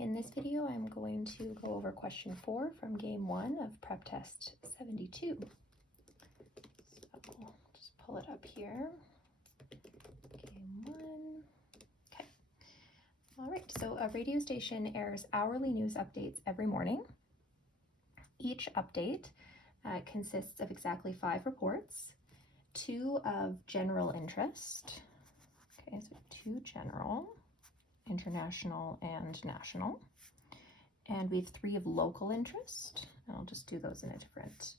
In this video, I'm going to go over question 4 from game 1 of prep test 72. So I'll just pull it up here. Game 1. Okay. All right, so a radio station airs hourly news updates every morning. Each update consists of exactly 5 reports, 2 of general interest. Okay, so 2 general, international and national, and we have 3 of local interest, and I'll just do those in a different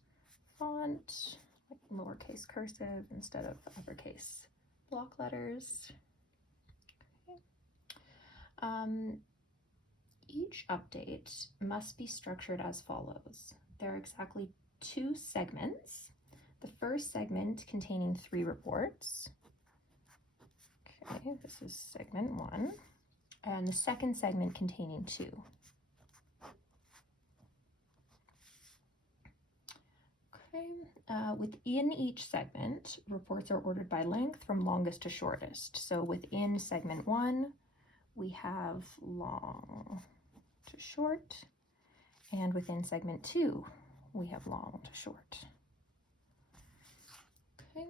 font, like lowercase cursive instead of uppercase block letters. Okay. Each update must be structured as follows. There are exactly 2 segments. The first segment containing 3 reports. Okay, this is segment 1. And the second segment containing 2. Okay, within each segment, reports are ordered by length from longest to shortest. So within segment 1, we have long to short, and within segment 2, we have long to short. Okay,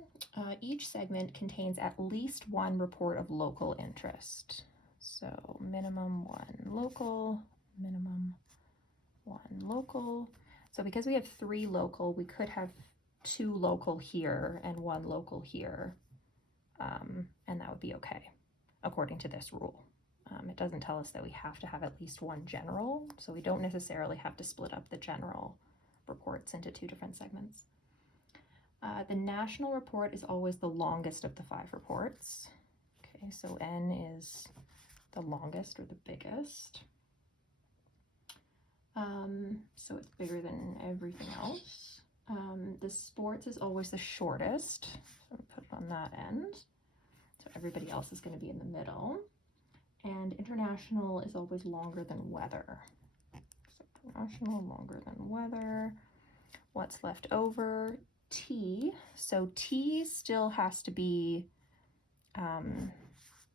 each segment contains at least 1 report of local interest. So minimum 1 local, minimum 1 local. So because we have 3 local, we could have 2 local here and 1 local here, and that would be okay, according to this rule. It doesn't tell us that we have to have at least 1 general, so we don't necessarily have to split up the general reports into 2 different segments. The national report is always the longest of the 5 reports. Okay, so N is the longest or the biggest. So it's bigger than everything else. The sports is always the shortest, so I'll put it on that end. So everybody else is going to be in the middle. And international is always longer than weather. So international, longer than weather. What's left over? T. So T still has to be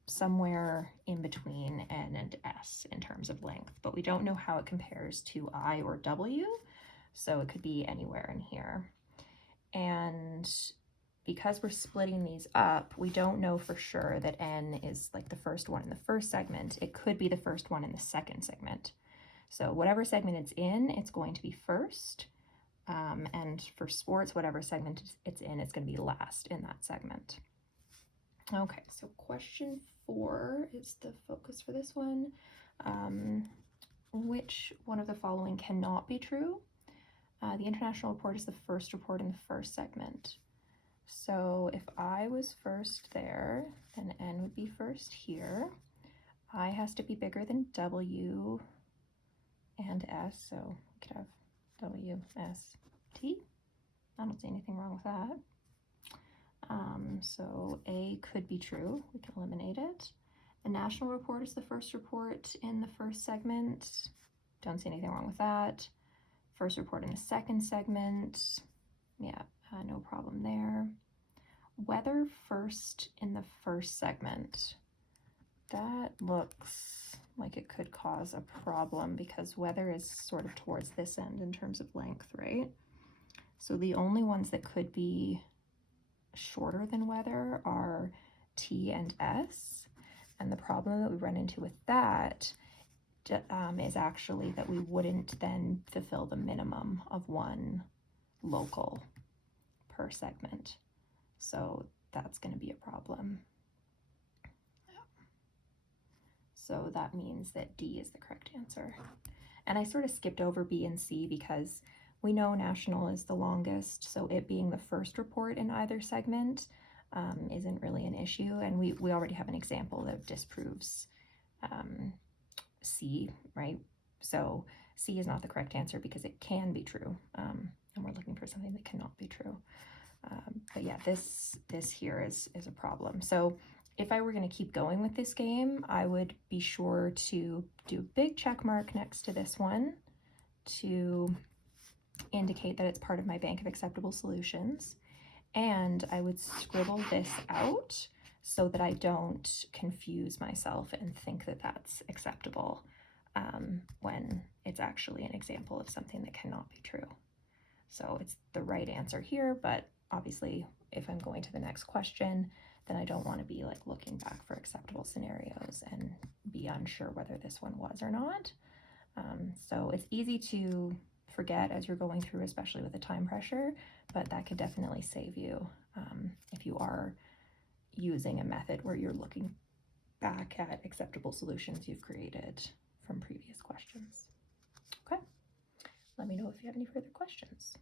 somewhere in between N and S in terms of length, but we don't know how it compares to I or W, so it could be anywhere in here. And because we're splitting these up, we don't know for sure that N is like the first one in the first segment. It could be the first one in the second segment. So whatever segment it's in, it's going to be first. And for sports, whatever segment it's in, it's going to be last in that segment. Okay, so question 4 is the focus for this one. Which one of the following cannot be true? The international report is the first report in the first segment. So if I was first there, then N would be first here. I has to be bigger than W and S, so we could have W, S, T. I don't see anything wrong with that. So A could be true. We can eliminate it. The national report is the first report in the first segment. Don't see anything wrong with that. First report in the second segment. Yeah, no problem there. Weather first in the first segment. That looks like it could cause a problem because weather is sort of towards this end in terms of length, right? So the only ones that could be shorter than weather are T and S. And the problem that we run into with that is actually that we wouldn't then fulfill the minimum of 1 local per segment. So that's going to be a problem. So that means that D is the correct answer. And I sort of skipped over B and C because we know national is the longest, so it being the first report in either segment isn't really an issue. And we already have an example that disproves C, right? So C is not the correct answer because it can be true. And we're looking for something that cannot be true. But yeah, this here is a problem. So if I were going to keep going with this game, I would be sure to do a big check mark next to this one to indicate that it's part of my bank of acceptable solutions. And I would scribble this out so that I don't confuse myself and think that that's acceptable. when it's actually an example of something that cannot be true. So it's the right answer here, but obviously if I'm going to the next question, then I don't want to be like looking back for acceptable scenarios and be unsure whether this one was or not. So it's easy to forget as you're going through, especially with the time pressure, but that could definitely save you if you are using a method where you're looking back at acceptable solutions you've created from previous questions. Okay, let me know if you have any further questions.